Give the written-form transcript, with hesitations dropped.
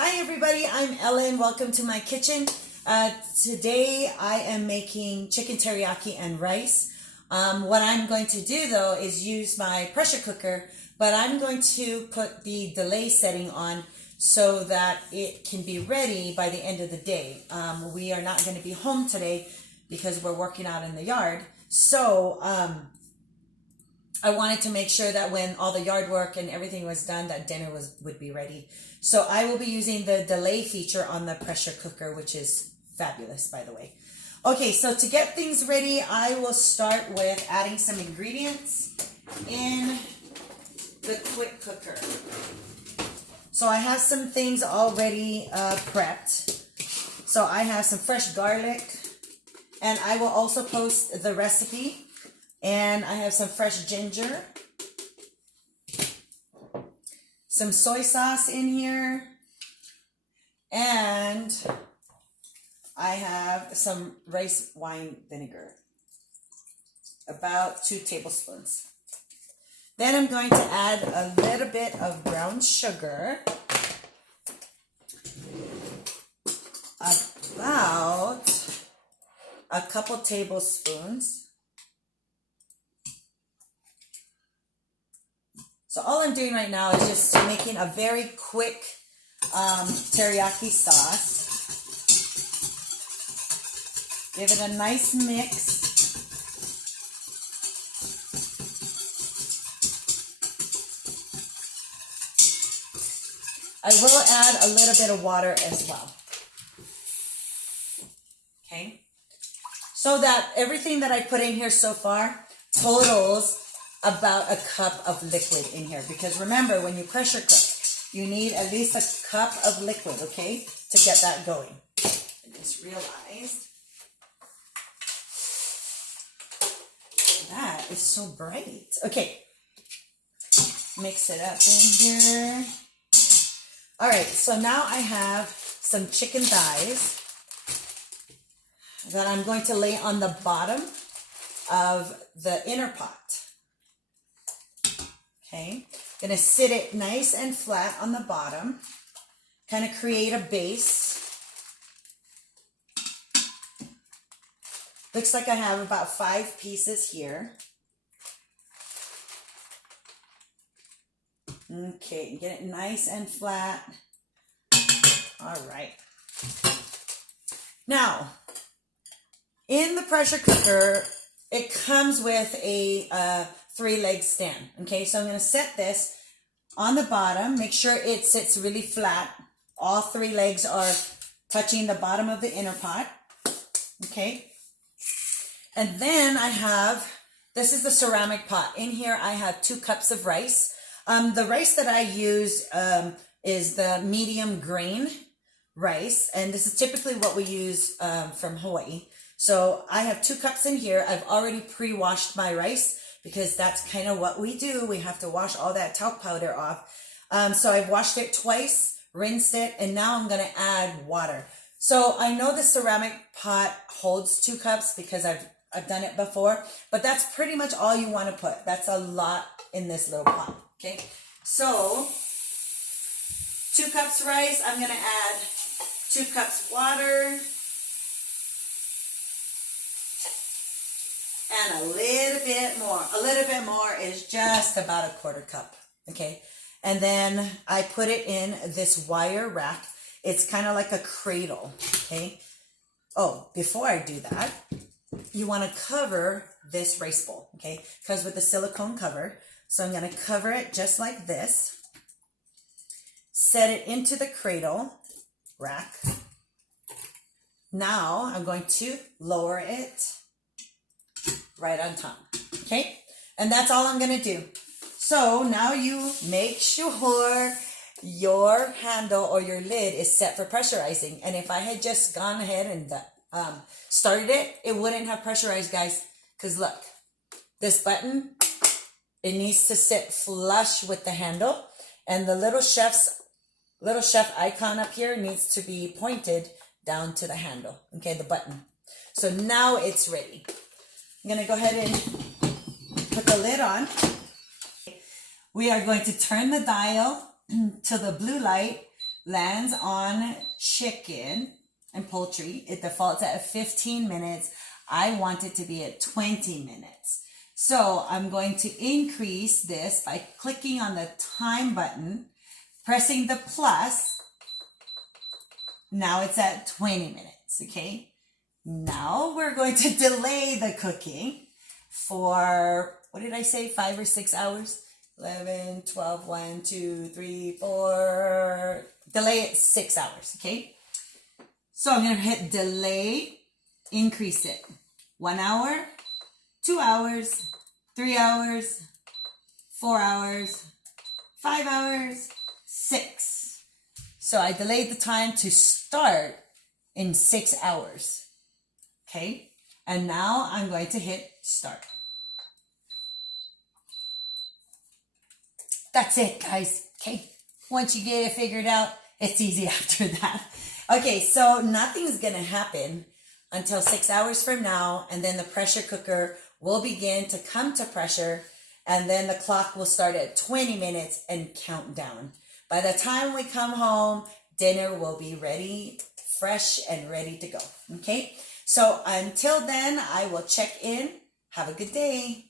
Hi everybody, I'm Ellen. Welcome to my kitchen. Today I am making chicken teriyaki and rice. What I'm going to do though is use my pressure cooker, but I'm going to put the delay setting on so that it can be ready by the end of the day. We are not going to be home today because we're working out in the yard. So I wanted to make sure that when all the yard work and everything was done, that dinner would be ready. So I will be using the delay feature on the pressure cooker, which is fabulous, by the way. Okay, so to get things ready, I will start with adding some ingredients in the quick cooker. So I have some things already prepped. So I have some fresh garlic, and I will also post the recipe. And I have some fresh ginger, some soy sauce in here, and I have some rice wine vinegar, about 2 tablespoons. Then I'm going to add a little bit of brown sugar, about a couple tablespoons. So all I'm doing right now is just making a very quick teriyaki sauce. Give it a nice mix. I will add a little bit of water as well. Okay. So that everything that I put in here so far totals about a cup of liquid in here, because remember, when you pressure cook, you need at least a cup of liquid, okay, to get that going. I just realized that is so bright. Okay, mix it up in here. All right, so now I have some chicken thighs that I'm going to lay on the bottom of the inner pot. Okay, gonna sit it nice and flat on the bottom, kind of create a base. Looks like I have about 5 pieces here. Okay, get it nice and flat. All right. Now, in the pressure cooker, it comes with a 3-leg stand. Okay, so I'm going to set this on the bottom. Make sure it sits really flat. All 3 legs are touching the bottom of the inner pot. Okay, and then I have, this is the ceramic pot. In here I have 2 cups of rice. The rice that I use is the medium grain rice, and this is typically what we use from Hawaii. So I have 2 cups in here. I've already pre-washed my rice, because that's kind of what we do. We have to wash all that talc powder off. So I've washed it twice, rinsed it, and now I'm going to add water. So I know the ceramic pot holds 2 cups because I've done it before, but that's pretty much all you want to put. That's a lot in this little pot. Okay, so 2 cups rice. I'm going to add 2 cups water. And a little bit more. A little bit more is just about a 1/4 cup. Okay. And then I put it in this wire rack. It's kind of like a cradle. Okay. Oh, before I do that, you want to cover this rice bowl. Okay. Because with the silicone cover. So I'm going to cover it just like this. Set it into the cradle rack. Now I'm going to lower it right on top. Okay, and that's all I'm gonna do. So now you make sure your handle or your lid is set for pressurizing. And if I had just gone ahead and started it, it wouldn't have pressurized, guys, because look, this button, it needs to sit flush with the handle, and the little chef icon up here needs to be pointed down to the handle. Okay, the button. So now it's ready. I'm going to go ahead and put the lid on. We are going to turn the dial to the blue light, lands on chicken and poultry, it defaults at 15 minutes. I want it to be at 20 minutes. So I'm going to increase this by clicking on the time button, pressing the plus. Now it's at 20 minutes, okay? Now we're going to delay the cooking for, what did I say, 5 or 6 hours? 11, 12, 1, 2, 3, 4, delay it 6 hours, okay? So I'm gonna hit delay, increase it. 1 hour, 2 hours, 3 hours, 4 hours, 5 hours, 6. So I delayed the time to start in 6 hours, okay? And now I'm going to hit start. That's it, guys, okay? Once you get it figured out, it's easy after that. Okay, so nothing's gonna happen until 6 hours from now, and then the pressure cooker will begin to come to pressure, and then the clock will start at 20 minutes and count down. By the time we come home, dinner will be ready, fresh and ready to go, okay? So until then, I will check in. Have a good day.